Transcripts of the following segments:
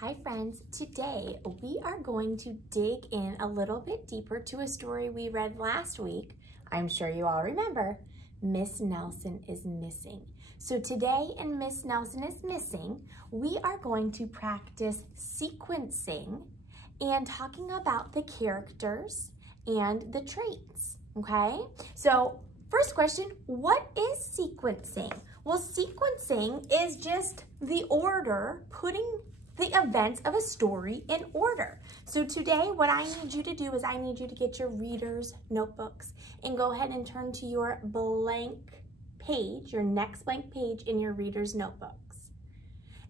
Hi friends, today we are going to dig in a little bit deeper to a story we read last week. I'm sure you all remember, Miss Nelson is Missing. So today in Miss Nelson is Missing, we are going to practice sequencing and talking about the characters and the traits, okay? So first question, what is sequencing? Well, sequencing is just the order, putting the events of a story in order. So today, what I need you to do is I need you to get your reader's notebooks and go ahead and turn to your blank page, your next blank page in your reader's notebooks.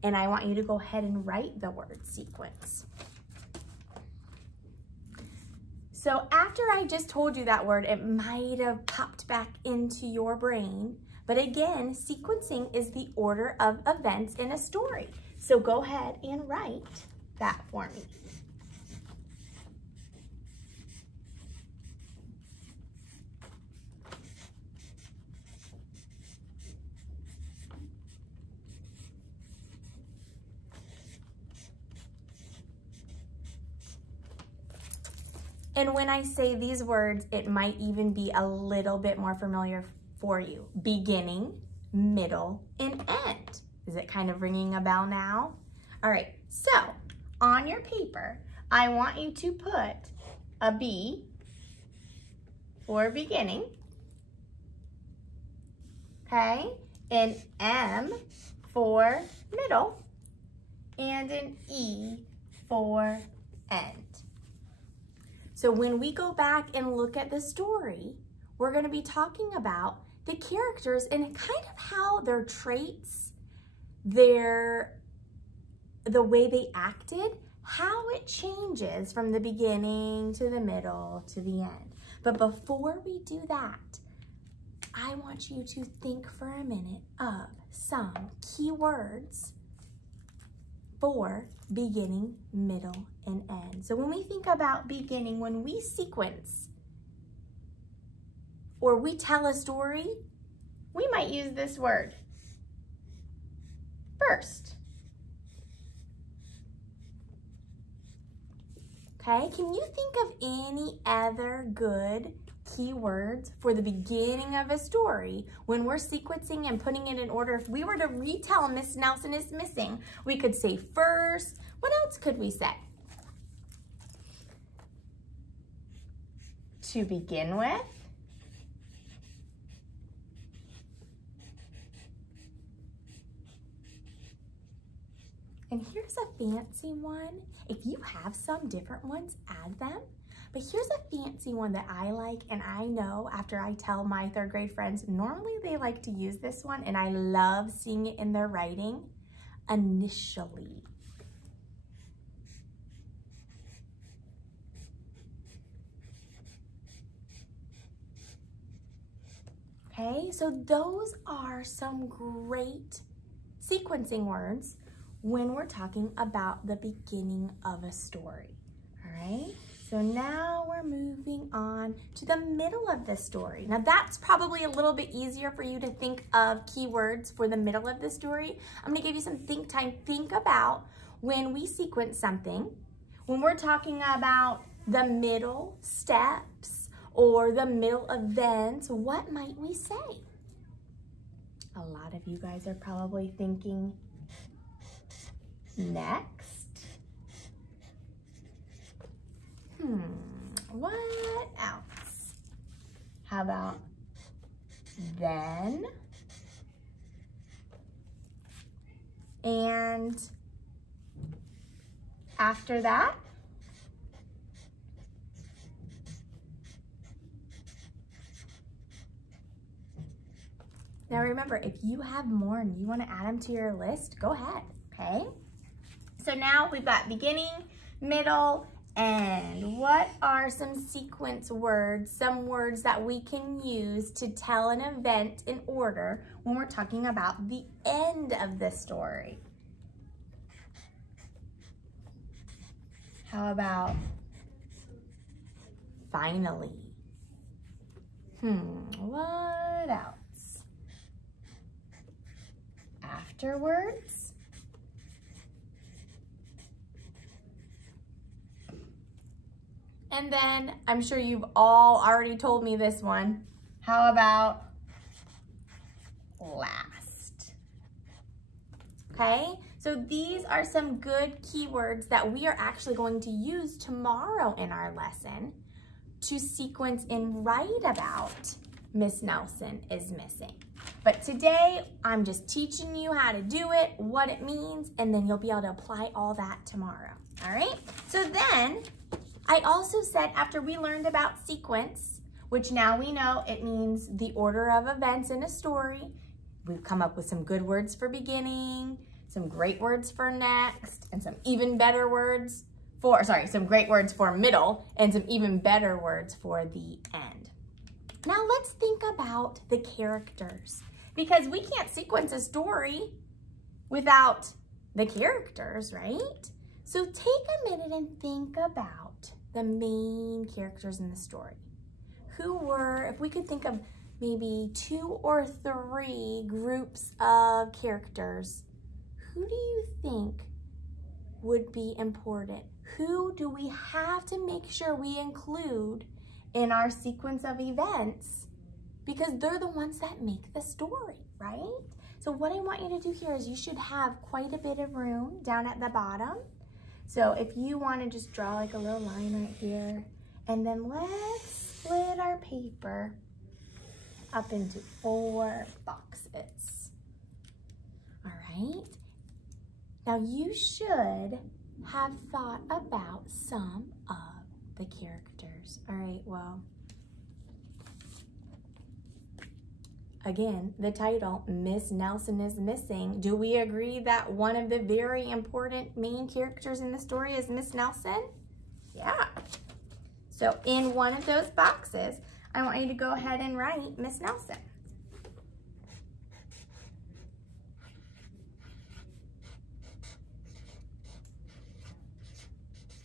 And I want you to go ahead and write the word sequence. So after I just told you that word, it might have popped back into your brain. But again, sequencing is the order of events in a story. So go ahead and write that for me. And when I say these words, it might even be a little bit more familiar for you. Beginning, middle, and end. Is it kind of ringing a bell now? All right, so on your paper, I want you to put a B for beginning, okay? An M for middle, and an E for end. So when we go back and look at the story, we're gonna be talking about the characters and kind of how their traits, the way they acted, how it changes from the beginning to the middle to the end. But before we do that, I want you to think for a minute of some keywords for beginning, middle, and end. So when we think about beginning, when we sequence or we tell a story, we might use this word, first. Okay, can you think of any other good keywords for the beginning of a story when we're sequencing and putting it in order? If we were to retell Miss Nelson is Missing, we could say first. What else could we say? To begin with. And here's a fancy one. If you have some different ones, add them. But here's a fancy one that I like, and I know after I tell my third grade friends, normally they like to use this one, and I love seeing it in their writing. Initially. Okay, so those are some great sequencing words when we're talking about the beginning of a story, all right? So now we're moving on to the middle of the story. Now that's probably a little bit easier for you to think of keywords for the middle of the story. I'm gonna give you some think time. Think about when we sequence something, when we're talking about the middle steps or the middle events, what might we say? A lot of you guys are probably thinking, next. What else? How about then? And after that? Now remember, if you have more and you want to add them to your list, go ahead, okay? So now we've got beginning, middle, end. What are some sequence words, some words that we can use to tell an event in order when we're talking about the end of the story? How about finally? What else? Afterwards? And then I'm sure you've all already told me this one. How about last? Okay, so these are some good keywords that we are actually going to use tomorrow in our lesson to sequence and write about Miss Nelson is missing. But today, I'm just teaching you how to do it, what it means, and then you'll be able to apply all that tomorrow, all right? So then, I also said after we learned about sequence, which now we know it means the order of events in a story, we've come up with some good words for beginning, some great words for next, and some even better words for, some great words for middle, and some even better words for the end. Now let's think about the characters, because we can't sequence a story without the characters, right? So take a minute and think about the main characters in the story. Who were, if we could think of maybe 2 or 3 groups of characters, who do you think would be important? Who do we have to make sure we include in our sequence of events? Because they're the ones that make the story, right? So what I want you to do here is you should have quite a bit of room down at the bottom. So if you want to just draw like a little line right here, and then let's split our paper up into 4 boxes. All right. Now you should have thought about some of the characters. All right, well, again, the title, Miss Nelson is Missing. Do we agree that one of the very important main characters in the story is Miss Nelson? Yeah. So in one of those boxes, I want you to go ahead and write Miss Nelson.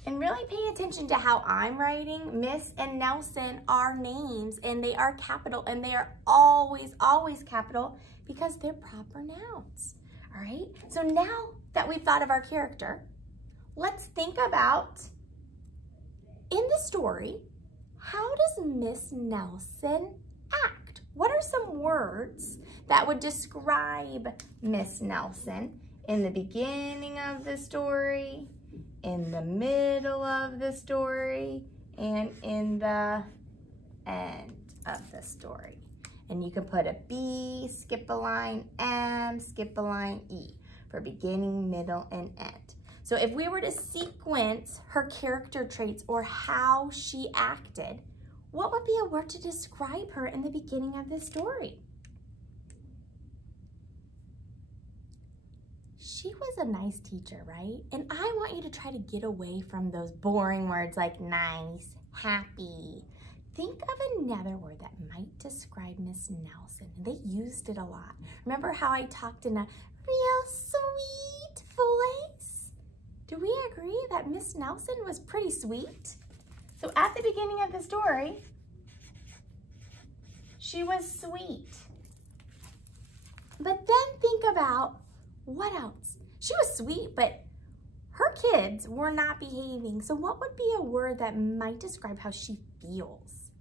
And really pay attention to how I'm writing. Miss and Nelson are names, and they are capital, and they are always, always capital because they're proper nouns, all right? So now that we've thought of our character, let's think about, in the story, how does Miss Nelson act? What are some words that would describe Miss Nelson in the beginning of the story, in the middle of the story, and in the end of the story? And you can put a B, skip a line, M, skip a line, E for beginning, middle, and end. So if we were to sequence her character traits or how she acted, what would be a word to describe her in the beginning of the story? She was a nice teacher, right? And I want you to try to get away from those boring words like nice, happy. Think of another word that might describe Miss Nelson. They used it a lot. Remember how I talked in a real sweet voice? Do we agree that Miss Nelson was pretty sweet? So at the beginning of the story, she was sweet. But then think about what else? She was sweet, but her kids were not behaving. So what would be a word that might describe how she feels?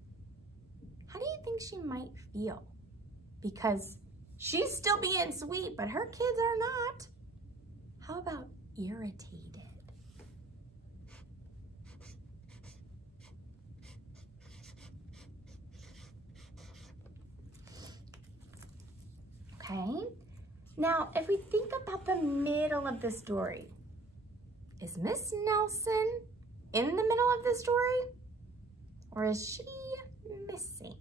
How do you think she might feel? Because she's still being sweet, but her kids are not. How about irritated? Okay. Now, if we think about the middle of the story, is Miss Nelson in the middle of the story? Or is she missing?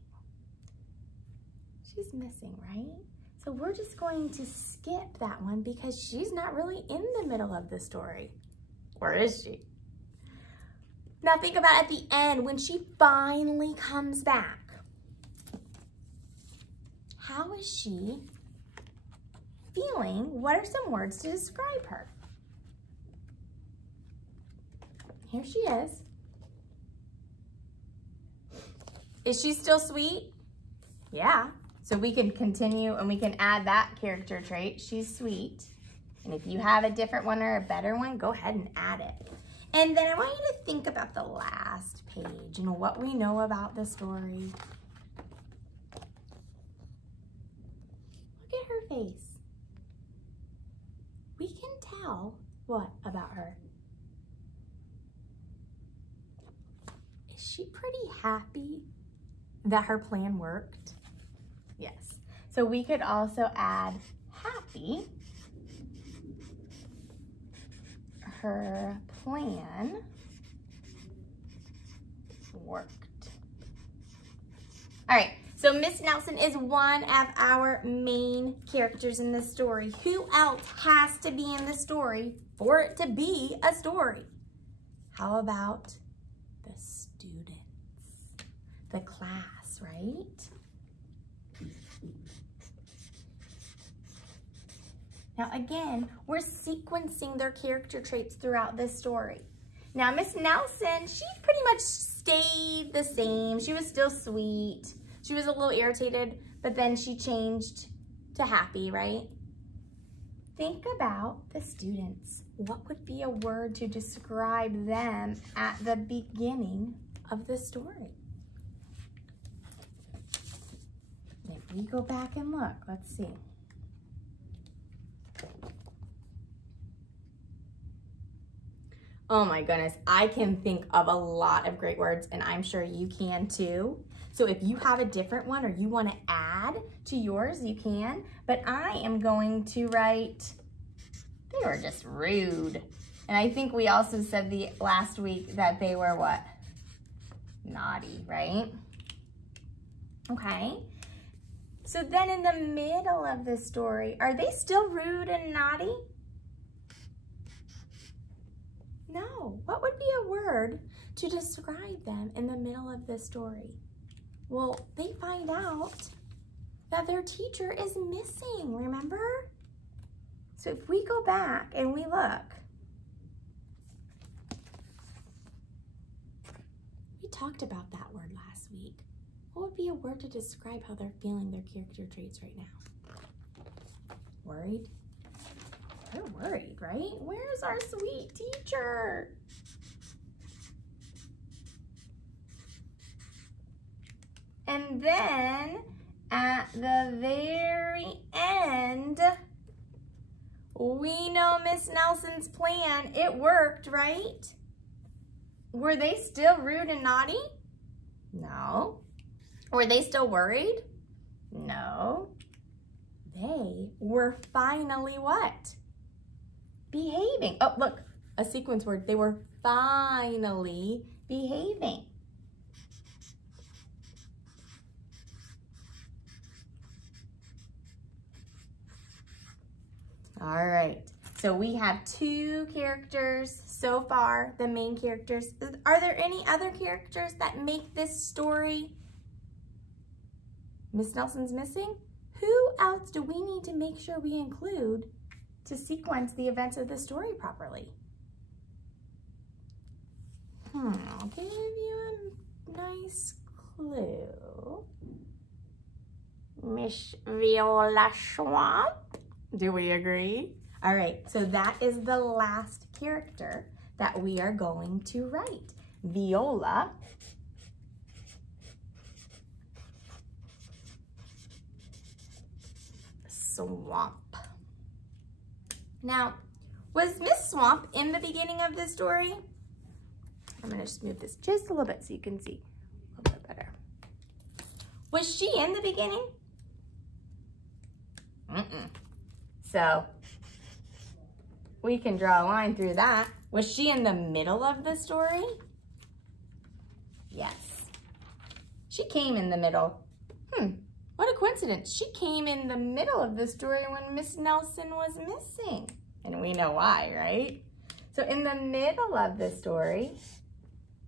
She's missing, right? So we're just going to skip that one because she's not really in the middle of the story. Or is she? Now think about at the end when she finally comes back. How is she feeling? What are some words to describe her? Here she is. Is she still sweet? Yeah. So we can continue and we can add that character trait. She's sweet. And if you have a different one or a better one, go ahead and add it. And then I want you to think about the last page and what we know about the story. Look at her face. We can tell what about her? Is she pretty happy that her plan worked? Yes. So we could also add happy. Her plan worked. All right, so Miss Nelson is one of our main characters in this story. Who else has to be in the story for it to be a story? How about the students, the class, right? Now again, we're sequencing their character traits throughout this story. Now Miss Nelson, she pretty much stayed the same. She was still sweet. She was a little irritated, but then she changed to happy, right? Think about the students. What would be a word to describe them at the beginning of the story? If we go back and look, let's see. Oh my goodness, I can think of a lot of great words, and I'm sure you can too. So if you have a different one or you want to add to yours, you can. But I am going to write, they were just rude. And I think we also said last week that they were what? Naughty, right? Okay. So then in the middle of the story, are they still rude and naughty? No. What would be a word to describe them in the middle of this story? Well, they find out that their teacher is missing, remember? So if we go back and we look, we talked about that word last week. What would be a word to describe how they're feeling their character traits right now? Worried? They're worried, right? Where's our sweet teacher? And then at the very end, we know Miss Nelson's plan, it worked, right? Were they still rude and naughty? No. Were they still worried? No. They were finally what? Behaving. Oh, look, a sequence word. They were finally behaving. All right, so we have two characters so far, the main characters. Are there any other characters that make this story Miss Nelson's missing? Who else do we need to make sure we include to sequence the events of the story properly? I'll give you a nice clue. Miss Viola Swamp. Do we agree? All right, so that is the last character that we are going to write. Viola Swamp. Now, was Miss Swamp in the beginning of the story? I'm gonna just move this just a little bit so you can see a little bit better. Was she in the beginning? So we can draw a line through that. Was she in the middle of the story? Yes. She came in the middle. What a coincidence. She came in the middle of the story when Miss Nelson was missing. And we know why, right? So in the middle of the story,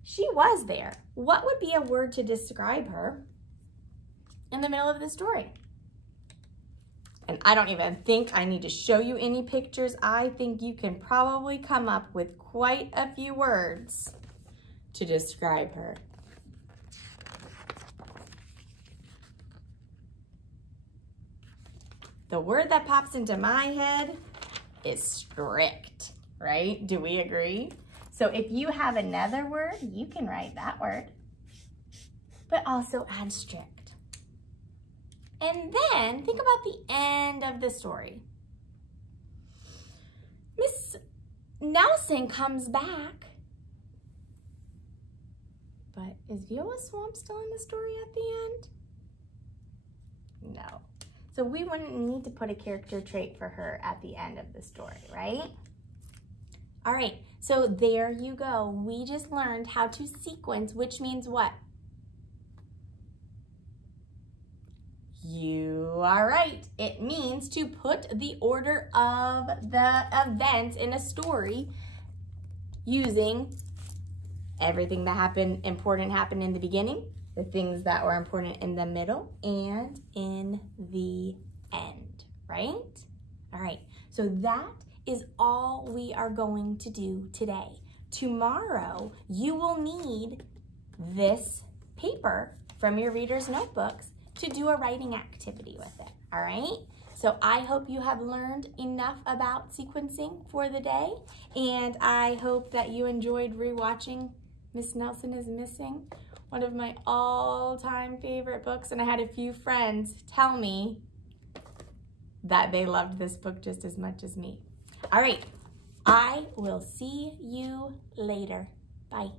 she was there. What would be a word to describe her in the middle of the story? And I don't even think I need to show you any pictures. I think you can probably come up with quite a few words to describe her. The word that pops into my head is strict, right? Do we agree? So if you have another word, you can write that word, but also add strict. And then think about the end of the story. Miss Nelson comes back, but is Viola Swamp still in the story at the end? No. So we wouldn't need to put a character trait for her at the end of the story, right? All right, so there you go. We just learned how to sequence, which means what? You are right. It means to put the order of the events in a story using everything that important happened in the beginning, the things that were important in the middle, and in the end, right? All right, so that is all we are going to do today. Tomorrow, you will need this paper from your reader's notebooks to do a writing activity with it, all right? So I hope you have learned enough about sequencing for the day, and I hope that you enjoyed rewatching Miss Nelson is Missing, one of my all-time favorite books, and I had a few friends tell me that they loved this book just as much as me. All right, I will see you later. Bye.